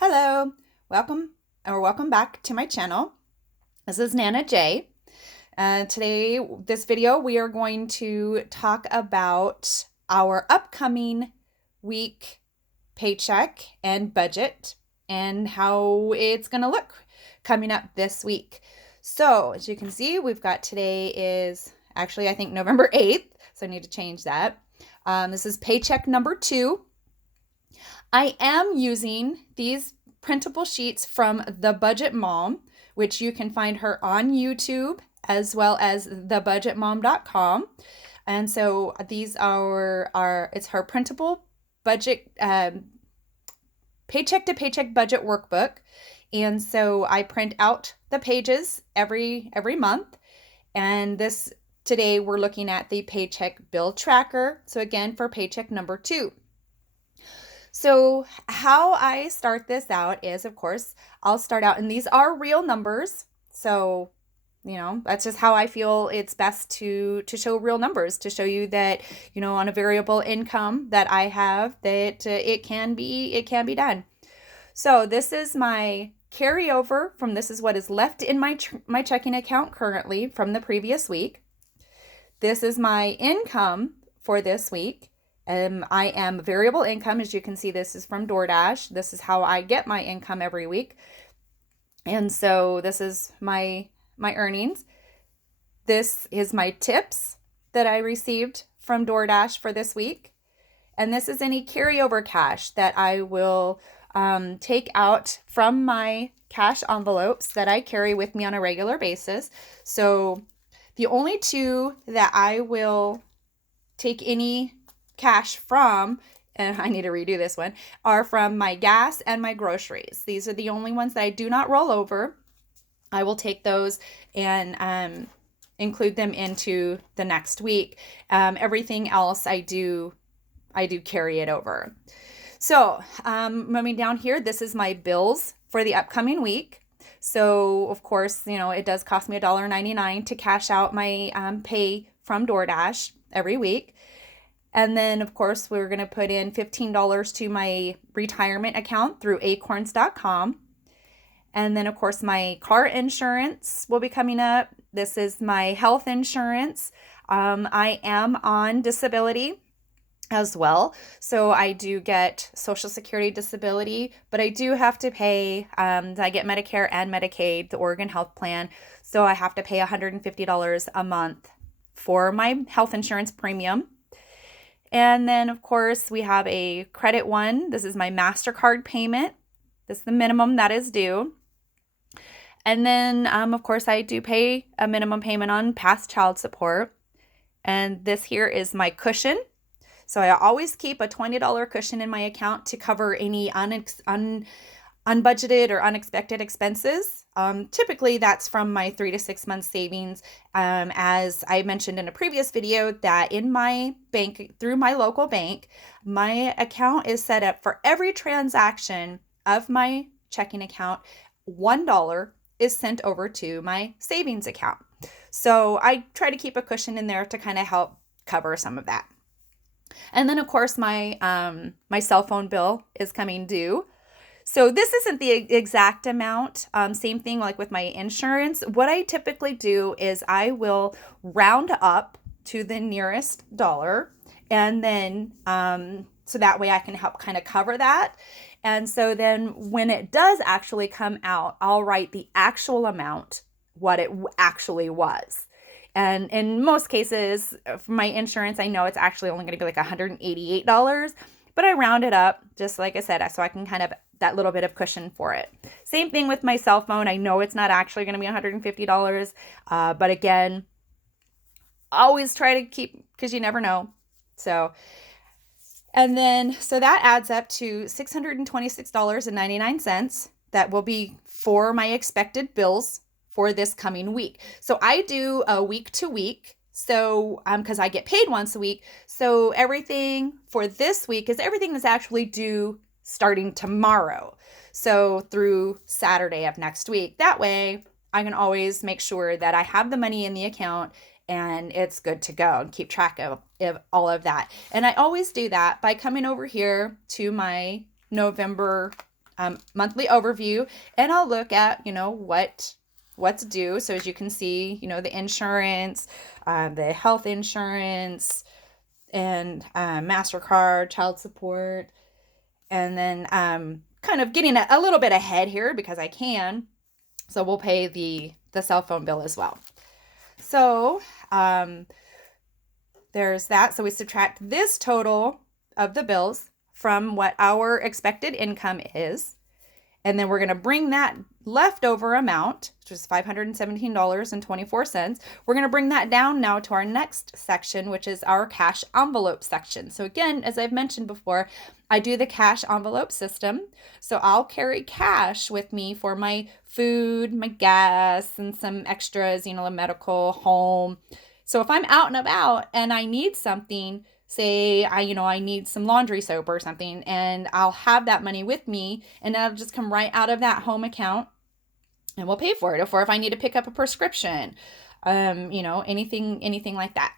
Hello, welcome back to my channel. This is Nana J. Today, this video, we are going to talk about our upcoming week paycheck and budget and how it's going to look coming up this week. So, as you can see, we've got today is actually, I think, November 8th, so I need to change that. This is paycheck number 2. I am using these printable sheets from The Budget Mom, which you can find her on YouTube as well as thebudgetmom.com. And so these are it's her printable budget paycheck to paycheck budget workbook. And so I print out the pages every month. And today we're looking at the paycheck bill tracker. So again, for paycheck number 2. So how I start this out is, of course, I'll start out, and these are real numbers. So, that's just how I feel it's best to show real numbers, to show you that, on a variable income that I have, that it can be done. So this is my carryover this is what is left in my checking account currently from the previous week. This is my income for this week. I am variable income. As you can see, this is from DoorDash. This is how I get my income every week. And so this is my earnings. This is my tips that I received from DoorDash for this week. And this is any carryover cash that I will take out from my cash envelopes that I carry with me on a regular basis. So the only two that I will take any cash from, and I need to redo this one, are from my gas and my groceries. These are the only ones that I do not roll over. I will take those and include them into the next week. Everything else I do carry it over. So moving down here, this is my bills for the upcoming week. So of course, it does cost me $1.99 to cash out my pay from DoorDash every week. And then, of course, we're going to put in $15 to my retirement account through acorns.com. And then, of course, my car insurance will be coming up. This is my health insurance. I am on disability as well. So I do get Social Security disability, but I do have to pay, I get Medicare and Medicaid, the Oregon Health Plan. So I have to pay $150 a month for my health insurance premium. And then, of course, we have a credit one. This is my MasterCard payment. This is the minimum that is due. And then, of course, I do pay a minimum payment on past child support. And this here is my cushion. So I always keep a $20 cushion in my account to cover any unbudgeted or unexpected expenses. Typically, that's from my 3 to 6 months savings. As I mentioned in a previous video, that in my bank, through my local bank, my account is set up for every transaction of my checking account, $1 is sent over to my savings account. So I try to keep a cushion in there to kind of help cover some of that. And then, of course, my cell phone bill is coming due. So this isn't the exact amount. Same thing like with my insurance. What I typically do is I will round up to the nearest dollar, and then so that way I can help kind of cover that. And so then when it does actually come out, I'll write the actual amount, what it actually was. And in most cases, for my insurance, I know it's actually only going to be like $188. But I round it up, just like I said, so I can kind of that little bit of cushion for it. Same thing with my cell phone. I know it's not actually going to be $150, but again, always try to keep, because you never know. So that adds up to $626.99. That will be for my expected bills for this coming week. So I do a week to week. So, because I get paid once a week. So everything for this week everything is actually due starting tomorrow. So through Saturday of next week. That way I can always make sure that I have the money in the account and it's good to go and keep track of all of that. And I always do that by coming over here to my November monthly overview, and I'll look at, what's due. So as you can see, the insurance, the health insurance, and MasterCard, child support, and then kind of getting a little bit ahead here because I can. So we'll pay the cell phone bill as well. So there's that. So we subtract this total of the bills from what our expected income is. And then we're going to bring that leftover amount, which is $517.24. We're going to bring that down now to our next section, which is our cash envelope section. So again, as I've mentioned before, I do the cash envelope system. So I'll carry cash with me for my food, my gas, and some extras, a medical, home. So if I'm out and about and I need something, say I need some laundry soap or something, and I'll have that money with me, and that'll just come right out of that home account, and we'll pay for it. Or if I need to pick up a prescription, anything like that.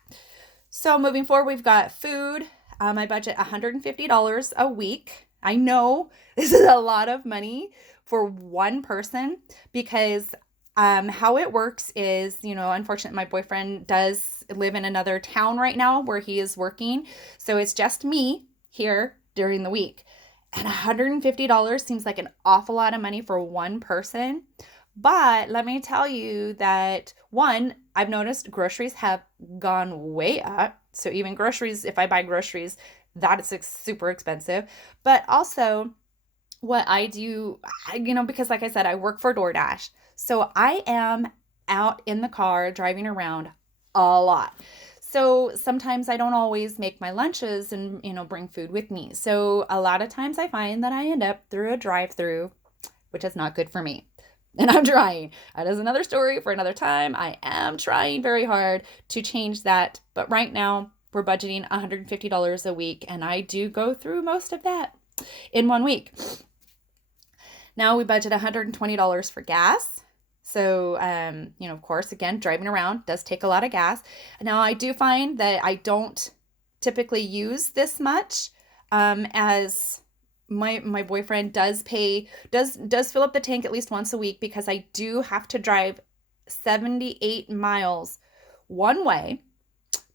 So moving forward, we've got food. I budget $150 a week. I know this is a lot of money for one person because how it works is, unfortunately, my boyfriend does live in another town right now where he is working. So it's just me here during the week. And $150 seems like an awful lot of money for one person. But let me tell you that, one, I've noticed groceries have gone way up. So even groceries, if I buy groceries, that is super expensive. But also what I do, because like I said, I work for DoorDash. So I am out in the car driving around a lot. So sometimes I don't always make my lunches and, bring food with me. So a lot of times I find that I end up through a drive-through, which is not good for me. And I'm trying. That is another story for another time. I am trying very hard to change that. But right now we're budgeting $150 a week, and I do go through most of that in 1 week. Now we budget $120 for gas. So, of course, again, driving around does take a lot of gas. Now, I do find that I don't typically use this much, as my boyfriend does fill up the tank at least once a week, because I do have to drive 78 miles one way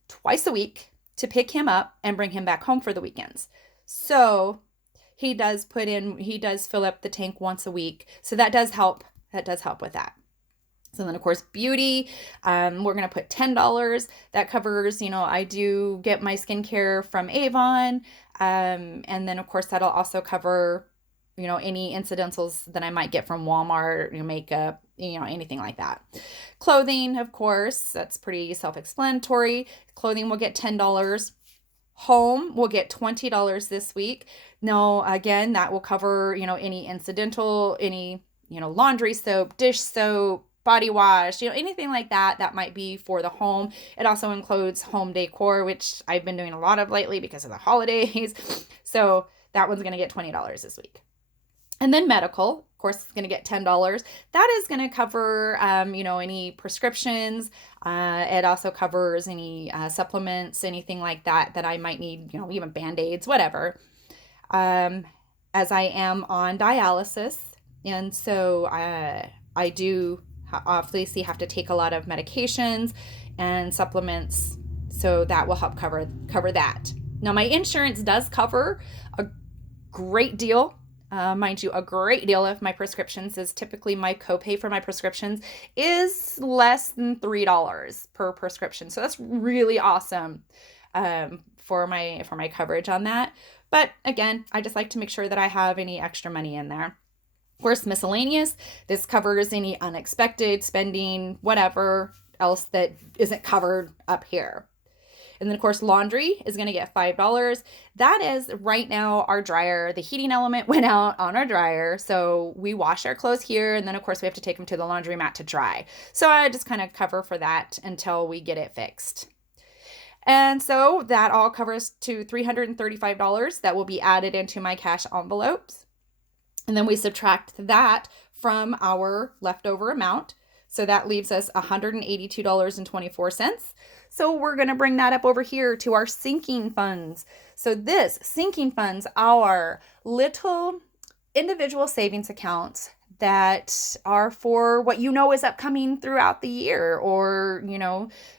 twice a week to pick him up and bring him back home for the weekends. So he does fill up the tank once a week. So that does help. That does help with that. So then, of course, beauty, we're going to put $10. That covers, I do get my skincare from Avon. And then, of course, that'll also cover, any incidentals that I might get from Walmart, makeup, anything like that. Clothing, of course, that's pretty self-explanatory. Clothing will get $10. Home will get $20 this week. Now, again, that will cover, any incidental, any, laundry soap, dish soap, body wash, anything like that might be for the home. It also includes home decor, which I've been doing a lot of lately because of the holidays. So that one's going to get $20 this week. And then medical, of course, is going to get $10. That is going to cover, any prescriptions. It also covers any supplements, anything like that I might need, even Band-Aids, whatever. As I am on dialysis, and so I do obviously have to take a lot of medications and supplements, so that will help cover that. Now, my insurance does cover a great deal. Mind you, a great deal of my prescriptions is typically my copay for my prescriptions is less than $3 per prescription. So that's really awesome for my coverage on that. But again, I just like to make sure that I have any extra money in there. Of course, miscellaneous, this covers any unexpected spending, whatever else that isn't covered up here. And then, of course, laundry is going to get $5. That is right now our dryer. The heating element went out on our dryer. So we wash our clothes here. And then, of course, we have to take them to the laundromat to dry. So I just kind of cover for that until we get it fixed. And so that all covers to $335 that will be added into my cash envelopes. And then we subtract that from our leftover amount. So that leaves us $182.24. So we're going to bring that up over here to our sinking funds. So this sinking funds are little individual savings accounts that are for what you know is upcoming throughout the year, or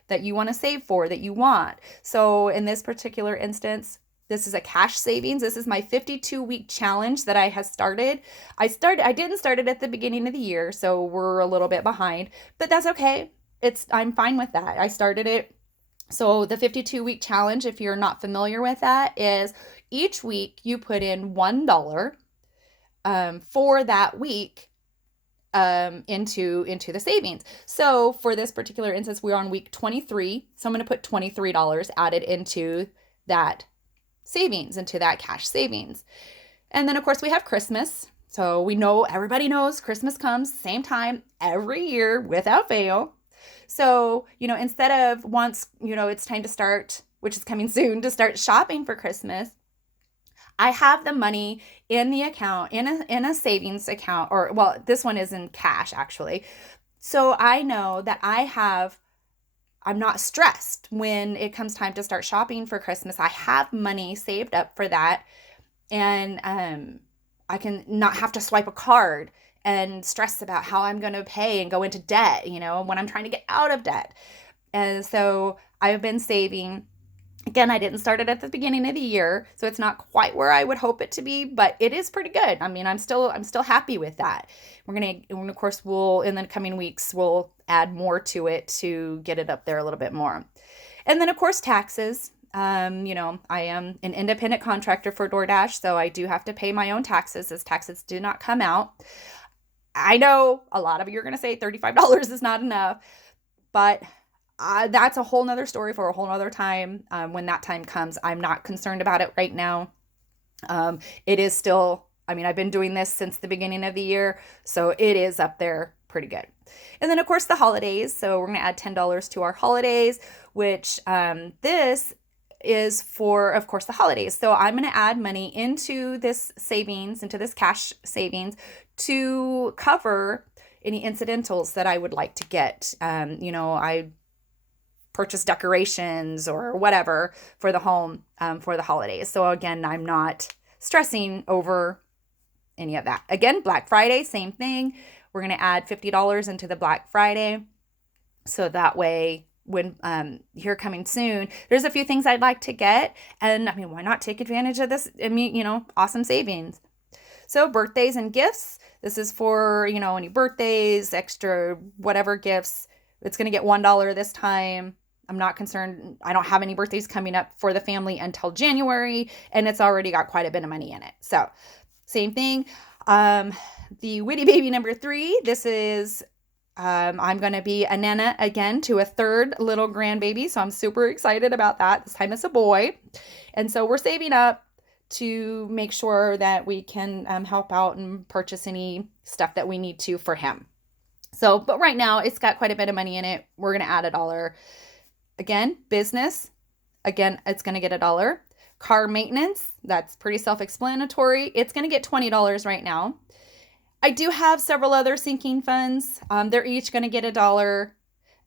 that you want to save for, that you want. So in this particular instance, this is a cash savings. This is my 52-week challenge that I have started. I didn't start it at the beginning of the year, so we're a little bit behind, but that's okay. I'm fine with that. I started it. So the 52-week challenge, if you're not familiar with that, is each week you put in $1 for that week into the savings. So for this particular instance, we're on week 23. So I'm going to put $23 added into that savings, into that cash savings. And then of course we have Christmas. So we know, everybody knows Christmas comes same time every year without fail. So, instead of once, it's time to start, which is coming soon, to start shopping for Christmas, I have the money in the account, in a savings account, or well, this one is in cash actually. So I know that I'm not stressed when it comes time to start shopping for Christmas. I have money saved up for that, and I can not have to swipe a card and stress about how I'm going to pay and go into debt, when I'm trying to get out of debt. And so I've been saving. Again, I didn't start it at the beginning of the year, so it's not quite where I would hope it to be, but it is pretty good. I mean, I'm still happy with that. And of course, in the coming weeks, we'll add more to it to get it up there a little bit more. And then, of course, taxes. I am an independent contractor for DoorDash, so I do have to pay my own taxes, as taxes do not come out. I know a lot of you are going to say $35 is not enough, but that's a whole nother story for a whole nother time. When that time comes, I'm not concerned about it right now. It is still, I've been doing this since the beginning of the year, so it is up there pretty good. And then of course the holidays. So we're going to add $10 to our holidays, which this is for, of course, the holidays. So I'm going to add money into this savings, into this cash savings, to cover any incidentals that I would like to get. I purchase decorations or whatever for the home for the holidays. So again, I'm not stressing over any of that. Again, Black Friday, same thing. We're going to add $50 into the Black Friday. So that way, when here coming soon, there's a few things I'd like to get. And why not take advantage of this? Awesome savings. So birthdays and gifts. This is for, any birthdays, extra whatever gifts. It's going to get $1 this time. I'm not concerned. I don't have any birthdays coming up for the family until January, and it's already got quite a bit of money in it. So same thing. The Witty Baby number 3, this is, I'm going to be a nana again to a third little grandbaby. So I'm super excited about that. This time it's a boy. And so we're saving up to make sure that we can help out and purchase any stuff that we need to for him. So, but right now it's got quite a bit of money in it. We're going to add $1. Again, business. Again, it's going to get $1. Car maintenance. That's pretty self-explanatory. It's going to get $20 right now. I do have several other sinking funds. They're each going to get $1.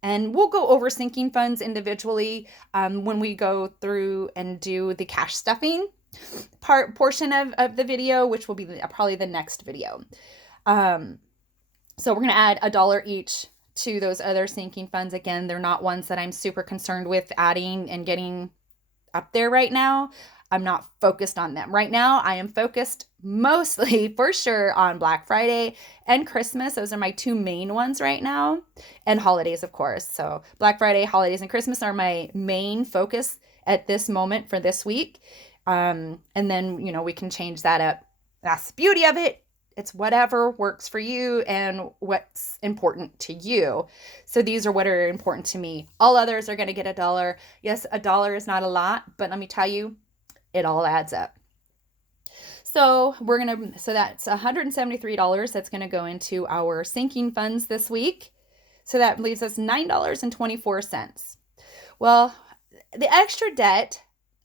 And we'll go over sinking funds individually when we go through and do the cash stuffing portion of the video, which will be probably the next video. So we're going to add $1 each to those other sinking funds. Again, they're not ones that I'm super concerned with adding and getting up there right now. I'm not focused on them. Right now, I am focused mostly, for sure, on Black Friday and Christmas. Those are my two main ones right now. And holidays, of course. So Black Friday, holidays, and Christmas are my main focus at this moment for this week. And then, we can change that up. That's the beauty of it. It's whatever works for you and what's important to you. So these are what are important to me. All others are going to get $1. Yes, $1 is not a lot, but let me tell you, it all adds up. So so that's $173 that's going to go into our sinking funds this week. So that leaves us $9.24. Well, the extra debt,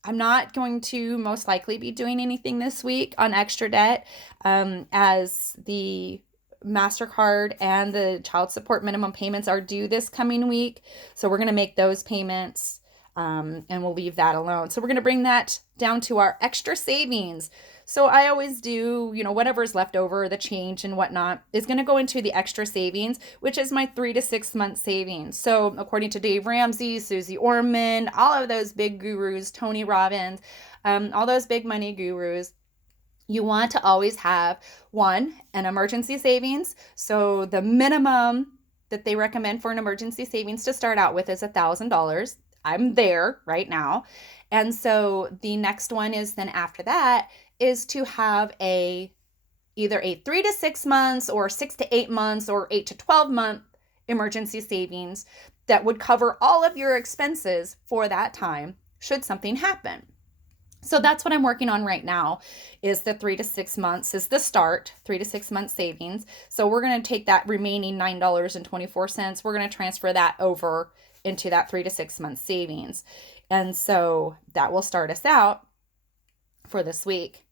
I'm not going to most likely be doing anything this week on extra debt, as the MasterCard and the child support minimum payments are due this coming week. So we're going to make those payments, and we'll leave that alone. So we're going to bring that down to our extra savings. So I always do, whatever's left over, the change and whatnot, is going to go into the extra savings, which is my 3 to 6 month savings. So according to Dave Ramsey, Susie Orman, all of those big gurus, Tony Robbins, all those big money gurus, you want to always have an emergency savings. So the minimum that they recommend for an emergency savings to start out with is $1,000. I'm there right now. And so the next one is then after that is to have either a 3 to 6 months or 6 to 8 months or 8 to 12 month emergency savings that would cover all of your expenses for that time should something happen. So that's what I'm working on right now is the 3 to 6 months is the start, 3 to 6 month savings. So we're going to take that remaining $9.24. We're going to transfer that over into that 3 to 6 month savings. And so that will start us out for this week.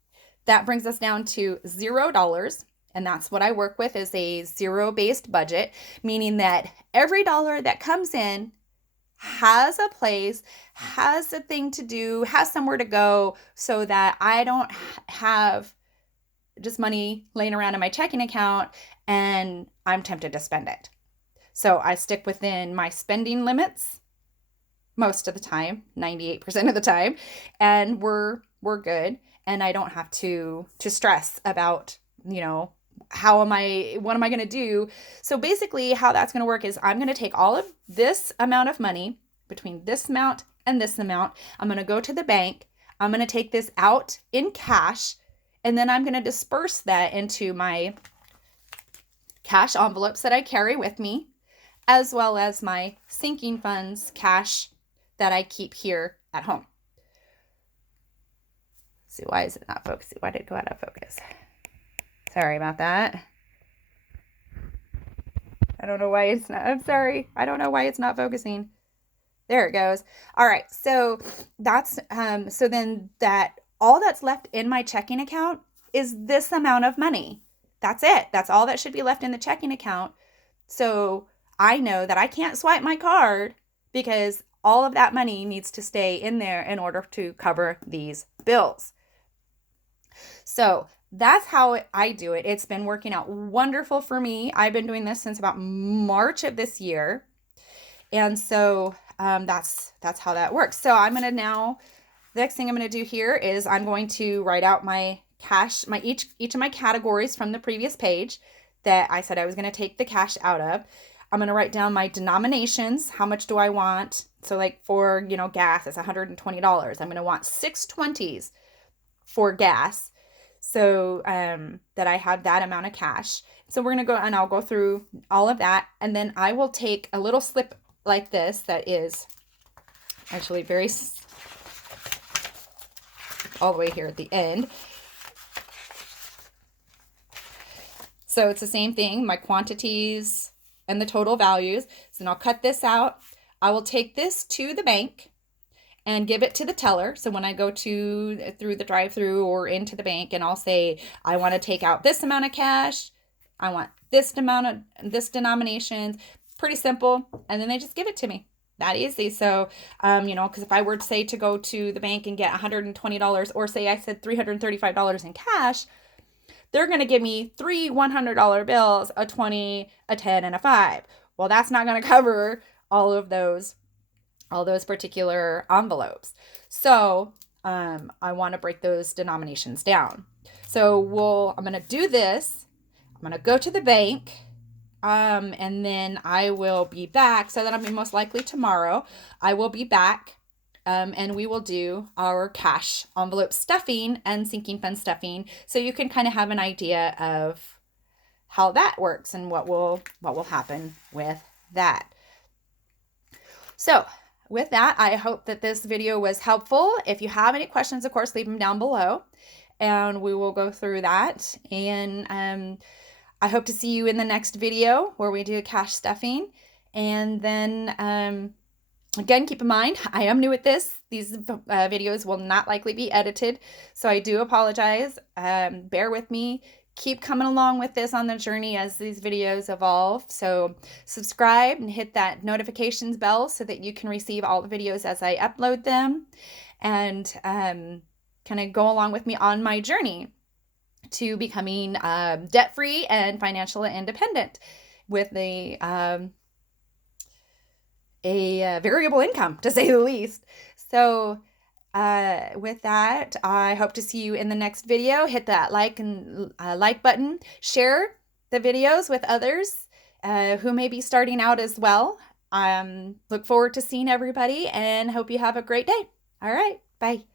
That brings us down to $0. And that's what I work with is a zero-based budget, meaning that every dollar that comes in has a place, has a thing to do, has somewhere to go so that I don't have just money laying around in my checking account and I'm tempted to spend it. So I stick within my spending limits most of the time, 98% of the time, and we're good. And I don't have to stress about, what am I going to do? So basically how that's going to work is I'm going to take all of this amount of money between this amount and this amount. I'm going to go to the bank. I'm going to take this out in cash, and then I'm going to disperse that into my cash envelopes that I carry with me, as well as my sinking funds cash that I keep here at home. Let's see, why is it not focusing? Why did it go out of focus? Sorry about that. I don't know why it's not. I'm sorry. I don't know why it's not focusing. There it goes. All right. So that's so then that all that's left in my checking account is this amount of money. That's it. That's all that should be left in the checking account. So I know that I can't swipe my card because all of that money needs to stay in there in order to cover these bills. So that's how I do it. It's been working out wonderful for me. I've been doing this since about March of this year. And so that's how that works. So I'm going to now, the next thing I'm going to do here is I'm going to write out my cash, each of my categories from the previous page that I said I was going to take the cash out of. I'm going to write down my denominations. How much do I want? So like for, gas, it's $120. I'm going to want 620s for gas. So that I have that amount of cash. So we're going to go and I'll go through all of that. And then I will take a little slip like this that is actually all the way here at the end. So it's the same thing, my quantities and the total values. So then I'll cut this out. I will take this to the bank and give it to the teller. So when I go through the drive-through or into the bank and I'll say, I want to take out this amount of cash. I want this denomination. Pretty simple. And then they just give it to me. That easy. So, because if I were to say to go to the bank and get $120 or say I said $335 in cash, they're going to give me 3 $100 bills, a 20, a 10, and a 5. Well, that's not going to cover all those particular envelopes. So I want to break those denominations down. So I'm going to do this. I'm going to go to the bank. And then I will be back. So that'll be most likely tomorrow. I will be back. And we will do our cash envelope stuffing and sinking fund stuffing. So you can kind of have an idea of how that works and what will happen with that. So with that, I hope that this video was helpful. If you have any questions, of course, leave them down below and we will go through that. And I hope to see you in the next video where we do cash stuffing. And then again, keep in mind, I am new at this. These videos will not likely be edited. So I do apologize. Bear with me. Keep coming along with this on the journey as these videos evolve. So subscribe and hit that notifications bell so that you can receive all the videos as I upload them. And kind of go along with me on my journey to becoming debt-free and financially independent with a variable income, to say the least. So with that, I hope to see you in the next video. Hit that like button, share the videos with others who may be starting out as well. Look forward to seeing everybody and hope you have a great day. All right, bye.